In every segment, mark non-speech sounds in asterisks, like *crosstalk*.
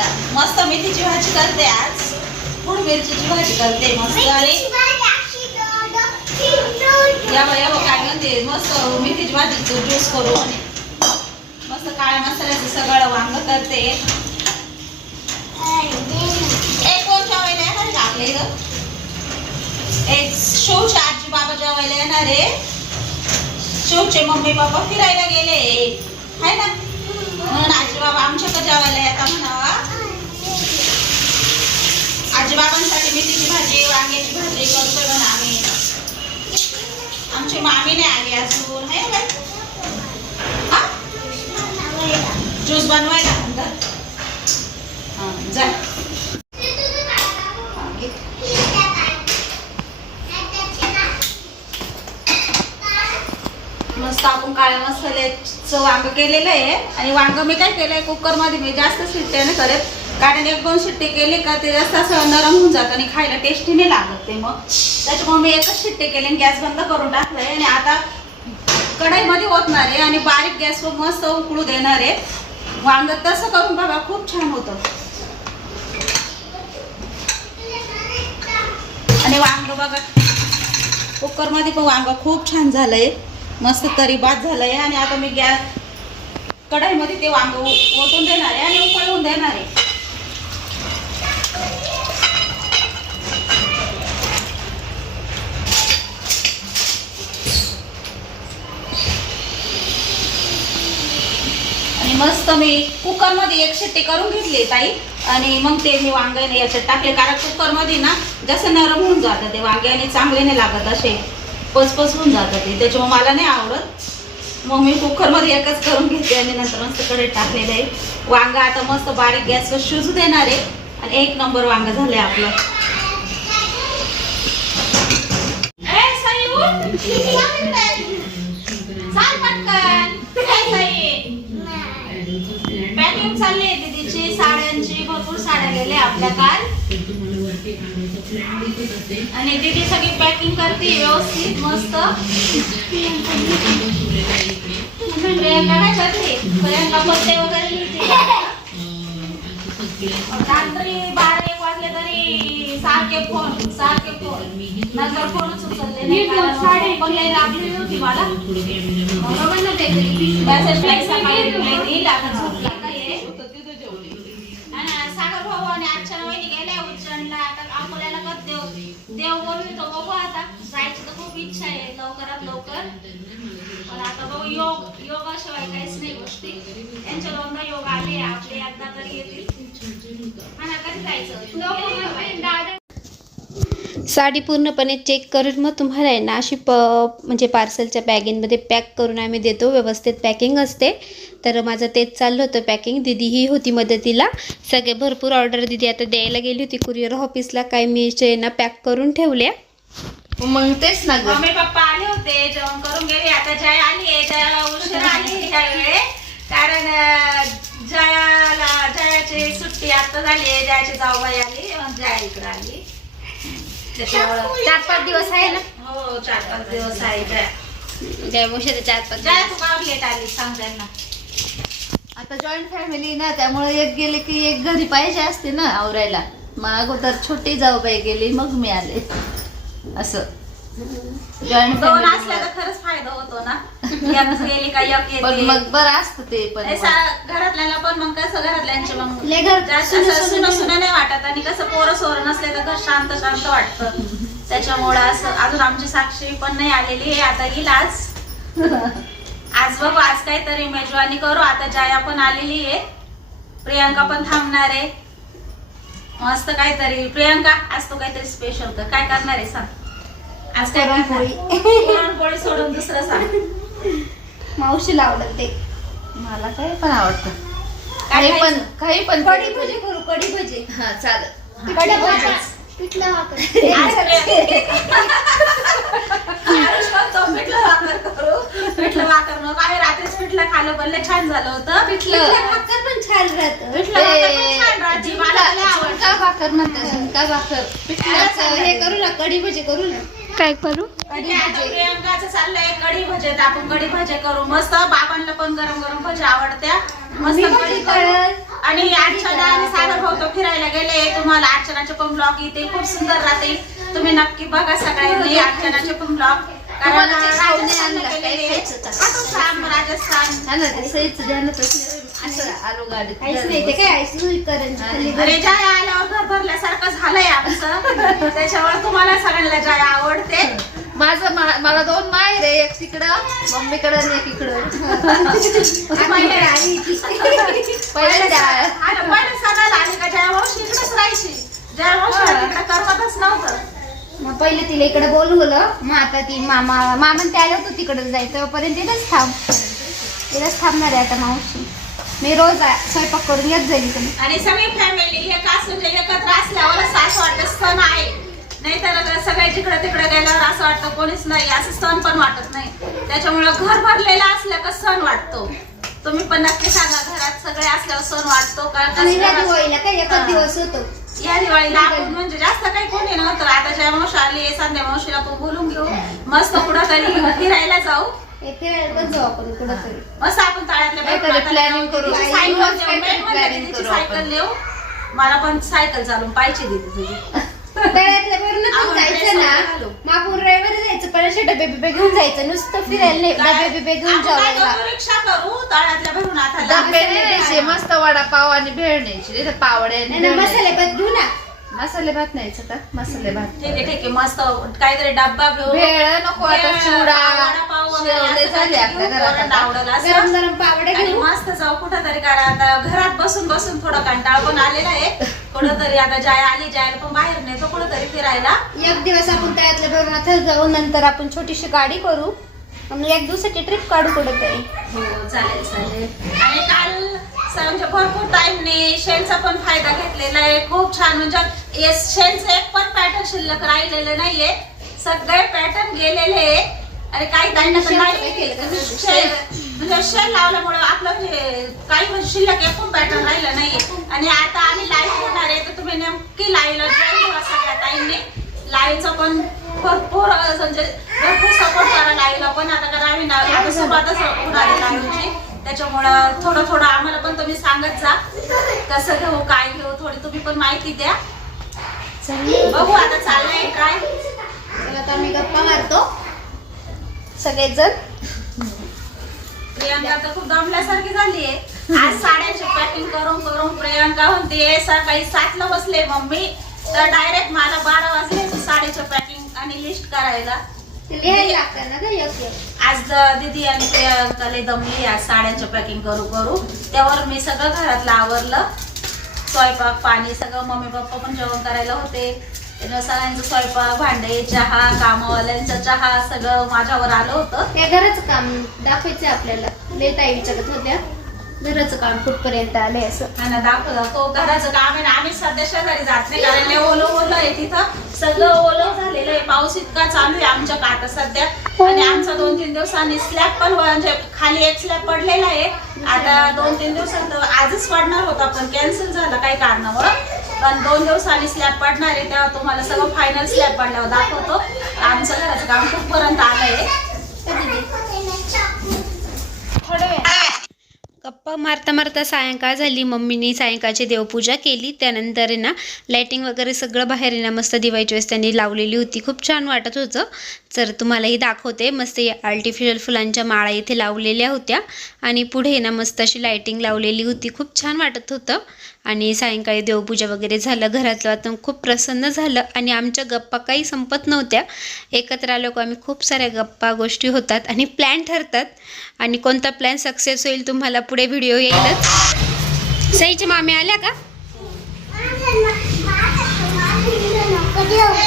ताईला मस्त मेथीची भाजी करते आज. फूड मिरचीची भाजी करते? मस्त बा काय म्हणते? मस्त मेथीची भाजीचं ज्यूस करू मस्त काळ्या मसाल्याचं सगळं वांग करते. एक कोण जेवायला येणार आहे आपल्या इथं? एक शिवच्या आजी बाबा जेवायला येणार आहे. शिवचे मम्मी पप्पा फिरायला गेले. हाय ना? म्हणून आजी बाबा आमच्याकडे जेवायला येता म्हणावा माझ्या बाबांसाठी मेथीची भाजी वांग्याची भाजी करतोय म्हणून आम्ही आमची मामी नाही आली अजून आहे बाई? हा? ज्यूस बनवायला म्हणतात हां जा. मस्त आपण काळ्या मसाल्याचं वांग केलेलं आहे. आणि वांग मी काय केलंय? कुकरमध्ये मी जास्त शिजते ना करत. कारण एक दोन शिट्टी केले का ते जास्त असं नरम होऊन जातं आणि खायला टेस्टी नाही लागत ते मग. त्याच्यामुळे मी एकच शिट्टी केली आणि गॅस बंद करून टाकले आणि आता कढईमध्ये ओतणार आहे आणि बारीक गॅसवर मस्त उकळू देणार आहे. वांग तसं करून बघा खूप छान होतं. आणि वांग बघा कुकरमध्ये पण वांग खूप छान झालंय. मस्त तरी बाद झालंय आणि आता मी गॅस कढईमध्ये ते वांग ओतून देणार आहे आणि उकळवून देणार आहे. मस्त मी कुकरमध्ये एक शिट्टी करून घेतली ताई. आणि मग ते मी वांगे याच्यात टाकले. कारण कुकरमध्ये ना जास्त नरम होऊन जातं ते वांगे आणि चांगले नाही लागत असे. पचपच होऊन जातं ते. त्याच्यामुळे मला नाही आवडत. मग मी कुकरमध्ये एकच करून घेतले आणि नंतर मस्त कडे टाकलेलं आहे. वांग आता मस्त बारीक गॅसवर शिजू देणार आहे. आणि एक नंबर वांग झालंय आपलं. ए, *laughs* साई, पॅकिंग चालली दीदीची. साड्यांची भरपूर साड्या गेल्या आपल्या काल. आणि दीदी सगळी पॅकिंग करते व्यवस्थित मस्त. प्रियंका काय करते? प्रियंका पत्ते वगैरे लिहिते. रात्री बारा एक वाजले तरी सारखे फोन सारखे फोन नंतर फोनच उचलले नाही. लागली होती मला. बरोबर ना ते मेसेज नाही सकाळी रिप्लाय देईल आता झोपला का ये आणि सागर भाऊ आणि आजच्या वहिनी गेल्या उज्जैनला आता अकोल्याला का देव देव बोलतो बघू आता. जायची तर खूप इच्छा आहे लवकरात लवकर. पण आता बघू योग योगाशिवाय काहीच नाही गोष्टी. त्यांच्या दोनदा योग आले आपले आता तरी येतील. हा कधी जायचं? साडी पूर्णपणे चेक करून मग तुम्हाला आहे ना अशी प म्हणजे पार्सलच्या बॅगेंमध्ये पॅक करून आम्ही देतो. व्यवस्थित पॅकिंग असते. तर माझं तेच चाललं होतं पॅकिंग दिदी ही होती मदतीला. सगळे भरपूर ऑर्डर दिदी आता द्यायला गेली होती. कुरिअर ऑफिसला काही मी ना पॅक करून ठेवल्या. मग तेच ना ग. मम्मी पप्पा आले होते जेवण करून गेले. आता जय आली जयाला उशीर आली ह्यावेळे कारण जयाला जयाची सुट्टी आता झाली आहे. जयाची जाऊबाई आली मग जया इकडे आली. त्याच्यामुळं चार पाच दिवस आहे ना? हो चार पाच दिवस आहे जया. जय मोशे चार पाच जया तू का लेट आली सांग त्यांना. आता जॉईंट फॅमिली ना त्यामुळे एक गेले की एक घरी पाहिजे असते ना आवरायला. मग अगोदर छोटी जाऊबाई गेली मग मी आले. असं. जॉईंट दोन असल्या तर खरंच फायदा होतो ना. एक गेली का एक *laughs* पण येते मग बरं असतं ते पण. हे मग. सा- घरातल्याला पण मग कसं घरातल्यांचे मग लय घर सुनं- सुनं- सुनं सुनं नाही वाटत आणि कसं पोरं सोरं नसले तर घर शांत शांत वाटतं. *laughs* त्याच्यामुळं असं अजून आमची साक्षी पण नाही आलेली आहे. आता येईल आज. *laughs* आज बघू आज काहीतरी मेजवानी करू. आता जया पण आलेली आहे. प्रियांका पण थांबणार आहे. मस्त काहीतरी. प्रियांका आज तू काहीतरी स्पेशल कर. काय करणार आहे सांग. आज काय सोडून दुसरं सांग. मावशीला आवडत ते. मला काही पण आवडतं. काही पण? काही पण कढी भजी करू कढी भजी. हा चालत कढी भजी. पिठलं *laughs* पिठलं. आम्ही रात्रीच पिठलं खाल्लं पण छान झालं होतं. पिठलं पण छान राहतं. पिठलं भाकर पण छान राहते. मला लय आवडतं. झुणका भाकर म्हणतात झुणका हे करू ना कढी भजी करू ना. काय करू. आता प्रियंकाचं चाललंय कढी भजे. आपण कढी भजे करू. मस्त बाबांना पण गरम गरम भजे आवडत्या. मस्त कढी करू. आणि अर्चना आणि सागर भाऊ तो फिरायला गेले. तुम्हाला अर्चनाचे पण ब्लॉग येते खूप सुंदर राहतील. तुम्ही नक्की बघा सगळ्यांनी अर्चनाचे पण ब्लॉग कारण ते ते अरे जाय आल्यावर घर भरल्यासारखं झालंय आमचं. त्याच्यामुळे तुम्हाला सगळ्यांना जाय आवडते. माझं मा- मला दोन माहेर आहे एक तिकडं मम्मीकडं आणि एक इकडं. पहिले त्या- आणि पहिले सणाला आली का जया मावशी? इकडेच राहायची. जया मावशी तिकडे करमतच नव्हतं. मग पहिले तिला इकडे बोलवलं. मग आता ती मामा मामा ते आलं होतं तिकडे जायचं पर्यंत तिथंच थांब. तिथंच थांबणार आहे आता मावशी. मी रोज स्वयंपाक करून येत जाईल इकडे आणि सगळी फॅमिली एक असं म्हणजे एकत्र असल्यावर असं वाटतं सण आहे. नाहीतर सगळे जिकडे तिकडे गेल्यावर असं वाटतं कोणीच नाही असं सण पण वाटत नाही. त्याच्यामुळे घर भरलेलं असलं का सण वाटतो. तुम्ही पण नक्की सांगा घरात सगळे असल्यावर सण वाटतो कारण काय एकच. दिवस होतो. या दिवाळीला आपण म्हणजे जास्त काही कोणी नव्हतं. आता जया मावशी आली संध्या मावशीला आपण बोलून घेऊ. मस्त कुठं तरी फिरायला जाऊ. फिरायला पण जाऊ आपण कुठंतरी मस्त आपण तळ्यातल्या काहीतरी बाहेर planning करू. तिची काही सायकल दिवस नेऊ. काहीतरी main planning तिची करू आपण. सायकल नेऊ मला पण सायकल चालून पाहिजे दिली तुझी तळ्यातल्या वरून आपण जायचं dress ना घालू. मग आपण रविवारी जायचं पहिल्याशे डबे बिबे घेऊन जायचं नुसतं फिरायला नाही डबे बिबे घेऊन आपण काय जाऊ करू? रिक्षा करू तळ्यातल्या भरून आता डबे न्यायचे मस्त वडापाव आणि भेळ न्यायची नाही तर पावडे आणि नाही ना, भेळ मसाले. भात घेऊ ना मसाले भात न्यायचं का मसाले भात. ठीक आहे ठीक आहे मस्त. काहीतरी डब्बा घेऊ भेळ नको आता भेळ, चिवडा वडापाव वगैरे शेवले असं झाले काहीतरी आपल्या घेऊ, घरात पोरांना आता. आवडेल असं. गरम गरम पावडे आणि घेऊ मस्त जाऊ कुठं तरी करा आता घरात बसून बसून थोडा कंटाळ पण आलेला आहे. कुठं तरी आता जाय आली जायला पण बाहेर नेतो कुठं तरी फिरायला. एक दिवस आपण तळ्यातल्या भरणात जाऊ नंतर आपण छोटीशी गाडी करू. आणि एक दिवसाची ट्रिप काढू कुठं तरी हो चालेल चालेल. आणि काल स- म्हणजे भरपूर टाइमने शेलचा पण फायदा घेतलेला आहे. खूप छान म्हणजे शेलचं एक पण पॅटर्न शिल्लक राहिलेलं नाहीये. सगळे पॅटर्न गेलेले आहे. आणि काही म्हणजे शेल लावल्यामुळे आपलं म्हणजे काही म्हणजे शिल्लक एक पण पॅटर्न राहिलं नाहीये. आणि आता आम्ही लाईव्ह होणार आहे तर तुम्ही नेमकी लाईव्हला जॉईन व्हा सगळ्या टाईमने लाईव्हचा पण भरपूर म्हणजे भरपूर सपोर्ट करा लाईव्हला पण. आता कारण सुरुवातच होणार आहे लाईव्हची त्याच्यामुळं थोडं थोडं आम्हाला पण तुम्ही सांगत जा. कसं घेऊ काय घेऊ थोडी तुम्ही पण माहिती द्या. बघू आता चाललंय काय. चला आता आम्ही गप्पा मारतो. सगळेजण. प्रियांका तर खूप दमल्यासारखी झाली आहे. आज साड्यांची पॅकिंग करून करून प्रियांका म्हणते सकाळी सातला बसले मम्मी. तर डायरेक्ट मला बारा वाजले साडीचं पॅकिंग आणि लिस्ट करायला. लिहायला लागतं ना का एक एक आज दीदी आणि प्रियांका लय दमली आज साड्यांचं पॅकिंग करू करू. त्यावर मी सगळं घरातलं आवरलं. स्वयंपाक पाणी सगळं मम्मी पप्पा पण जेवण करायला होते. त्यामुळे सगळ्यांचं स्वयंपाक भांडे चहा कामवाल्यांचा चहा सगळं माझ्यावर आलं होतं. त्या घराचं काम दाखवायचं आपल्याला. लय ताई विचारत होत्या. घराचं काम कुठपर्यंत आलंय असं? आणि दाखव तो घराचं काम आहे ना आम्ही सध्या शेजारी जात नाही कारण लय ओलं ओलं आहे तिथं. सगळं ओलं झालेलं आहे. पाऊस इतका चालू आहे आमच्या आता सध्या. आणि आमचा दोन तीन दिवसांनी स्लॅब पण म्हणजे खाली एक स्लॅब पडलेला आहे. आता दोन तीन दिवसात आजच पडणार होता पण कॅन्सल झाला काही कारणामुळं. पण दोन दिवसांनी स्लॅब पडणार आहे तेव्हा तुम्हाला सगळं फायनल स्लॅब पडल्यावर दाखवतो. आमचं घराचं काम कुठपर्यंत आलंय? थोडं वेळ गप्पा मारता मारता सायंकाळ झाली. मम्मीनी सायंकाळची देवपूजा केली. त्यानंतर आहे ना लाईटिंग वगैरे सगळं बाहेर ना मस्त दिवाळीच्या वेळेस त्यांनी लावलेली होती. खूप छान वाटत होतं. तर तुम्हालाही दाखवते. मस्त आर्टिफिशियल फुलांच्या माळा इथे लावलेल्या होत्या. आणि पुढे ना मस्त अशी लाईटिंग लावलेली होती. खूप छान वाटत होतं. आणि सायंकाळी देवपूजा वगैरे झालं. घरातलं वातावरण खूप प्रसन्न झालं. आणि आमच्या गप्पा काही संपत नव्हत्या. एकत्र आलो आम्ही खूप साऱ्या गप्पा गोष्टी होतात. आणि प्लॅन ठरतात. आणि कोणता प्लॅन सक्सेस होईल तुम्हाला पुढे व्हिडिओ येईलच. सईच्या मामी आल्या का?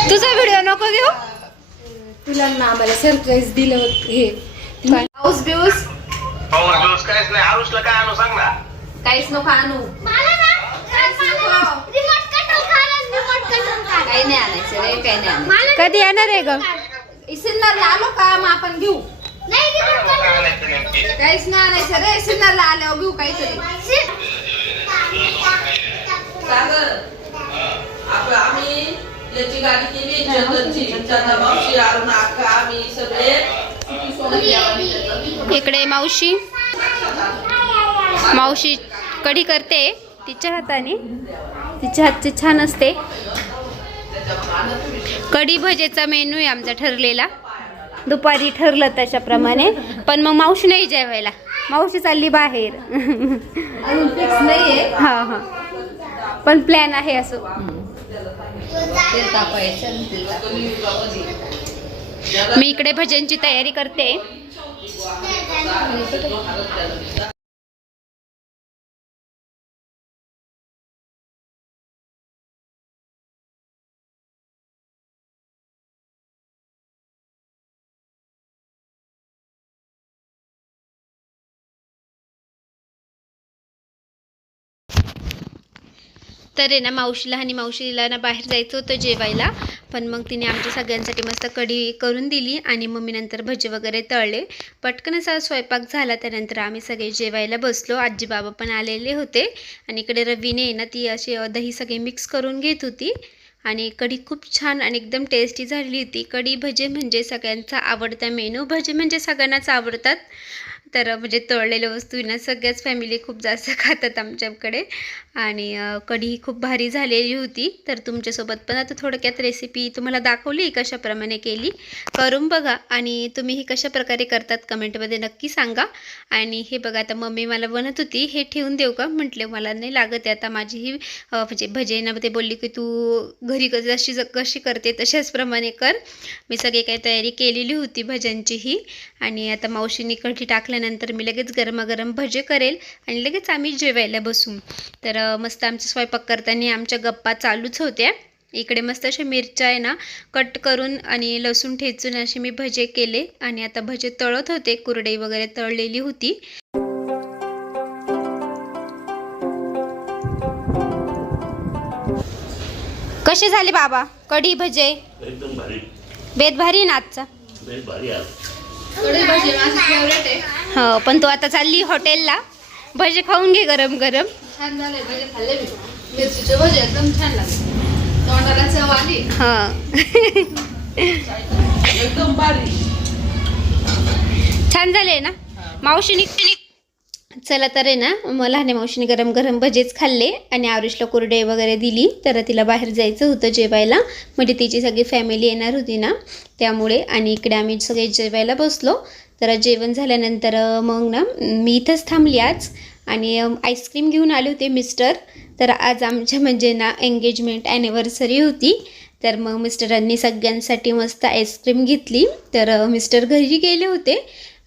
तुझा व्हिडिओ नको घेऊ. तुला ना आम्हाला सरप्राईज दिलं होतं हे. पाऊस बिऊस? पाऊस काहीच नाही. आरुषला काय आणू सांग ना. काहीच नको आणू. काही नाही आणायचं रे काही नाही आणायचं. कधी येणार आहे ग? सिन्नरला आलो का? मग आपण घेऊ. काहीच नाही आणायचं रे सिन्नरला आल्यावर घेऊ काहीतरी. सागर आपलं आम्ही याची गाडी केली चंदा मावशी अरुण अक्का आम्ही सगळे. इकडे मावशी. मावशी कढी करते. तिच्या हाताने. तिच्या हातची छान असते. कढी भजेचा मेनू आहे आमचा ठरलेला. दुपारी ठरलं त्याच्याप्रमाणे. पण मग मावशी नाही जेवायला. मावशी चालली बाहेर. नाहीये. हा हा. पण प्लॅन आहे असं. मी इकडे भजनची तयारी करते. तर आहे ना मावशीला आणि मावशीला ना बाहेर जायचं होतं जेवायला. पण मग तिने आमच्या सगळ्यांसाठी मस्त कढी करून दिली आणि मम्मी नंतर भजे वगैरे तळले. पटकन असा स्वयंपाक झाला त्यानंतर आम्ही सगळे जेवायला बसलो. आजी बाबा पण आलेले होते आणि इकडे रवीने ना ती अशी दही सगळे मिक्स करून घेत होती. आणि कढी खूप छान आणि एकदम टेस्टी झालेली होती. कढी भजे म्हणजे सगळ्यांचा आवडता मेनू भजे म्हणजे सगळ्यांनाच आवडतात. तर म्हणजे तळलेल्या वस्तू ना सगळ्याच फॅमिली खूप जास्त *laughs* खातात आमच्याकडे. आणि कढी खूप भारी झालेली होती. तर तुमच्यासोबत पण आता थोडक्यात रेसिपी तुम्हाला दाखवली कशाप्रमाणे केली. करून बघा. आणि तुम्ही ही कशा प्रकारे करतात कमेंटमध्ये नक्की सांगा. आणि हे बघा आता मम्मी मला बनत होती. हे ठेवून देऊ का? म्हटले मला नाही लागत आहे. आता माझी ही म्हणजे भजनामध्ये बोलली की तू घरी क- जशी ज- कशी करते तशाच प्रमाणे कर. मी सगळी काही तयारी केलेली होती भज्यांची ही. आणि आता मावशीने कढी टाकल्यानंतर मी लगेच गरमागरम भजे करेल आणि लगेच आम्ही जेवायला बसू. तर मस्त आमचा स्वयंपाक करताना आमच्या गप्पा चालूच होत्या. इकडे मस्त अशा मिरच्या आहे ना कट करून आणि लसूण ठेचून असे मी भजे केले आणि आता भजे तळत होते. कुरडई वगैरे तळलेली होती. कसे झाले बाबा? कढी भजे? एकदम भारी. बेत भारी ना आजचा? हो पण तू आता चालली हॉटेलला. भजे खाऊन घे गरम गरम. छान झाले भजे खाल्ले मी. मिरचीचे भजे एकदम छान लागले. तोंडाला चव आली. हां. एकदम भारी. छान झाले ना? मावशीने चला तर आहे ना मग लहान्या मावशीने गरम गरम भजेच खाल्ले आणि आरुषला कुरडे वगैरे दिली. तर तिला बाहेर जायचं होतं जेवायला. म्हणजे तिची सगळी फॅमिली येणार होती ना त्यामुळे. आणि इकडे आम्ही सगळे जेवायला बसलो. तर जेवण झाल्यानंतर मग ना मी इथंच थांबली आज. आणि आईस्क्रीम घेऊन आले होते मिस्टर तर आज आमच्या म्हणजे ना एंगेजमेंट ॲनिव्हर्सरी होती. तर मग मिस्टरांनी सगळ्यांसाठी मस्त आईस्क्रीम घेतली. तर मिस्टर घरी गेले होते.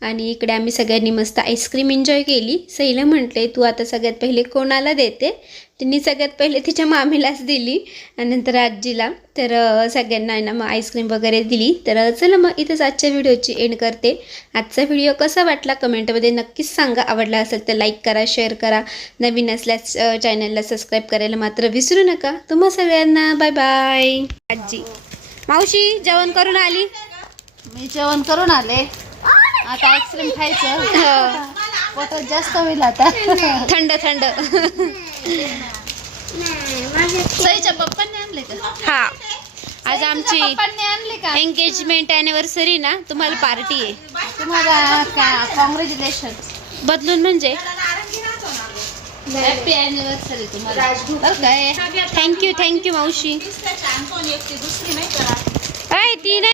आणि इकडे आम्ही सगळ्यांनी मस्त आईस्क्रीम एन्जॉय केली. सईला म्हटले तू आता सगळ्यात पहिले कोणाला देते? तिने सगळ्यात पहिले तिच्या मामीलाच दिली आणि नंतर आजीला. तर सगळ्यांना आहे ना मग आईस्क्रीम वगैरे दिली. तर चला मग इथंच आजच्या व्हिडिओची एंड करते. आजचा व्हिडिओ कसा वाटला कमेंटमध्ये नक्कीच सांगा. आवडला असेल तर लाईक करा शेअर करा. नवीन असल्यास चॅनलला सबस्क्राईब करायला मात्र विसरू नका. तुम्हा सगळ्यांना बाय बाय आजी. मावशी जेवण करून आली? मी जेवण करून आले. आता आईस्क्रीम खायचं. *laughs* पोटात जास्त होईल आता. *laughs* थंड थंड. सईच्या पप्पांनी आणले का? हा. आज आमची पप्पांनी आणले का? एंगेजमेंट अॅनिव्हर्सरी ना तुम्हाला पार्टी आहे. तुम्हाला कॉंग्रॅच्युलेशन बदलून म्हणजे? हॅपी अॅनिव्हर्सरी तुम्हाला. थँक्यू थँक्यू मावशी. दुसरी नाही करा अय ती नाही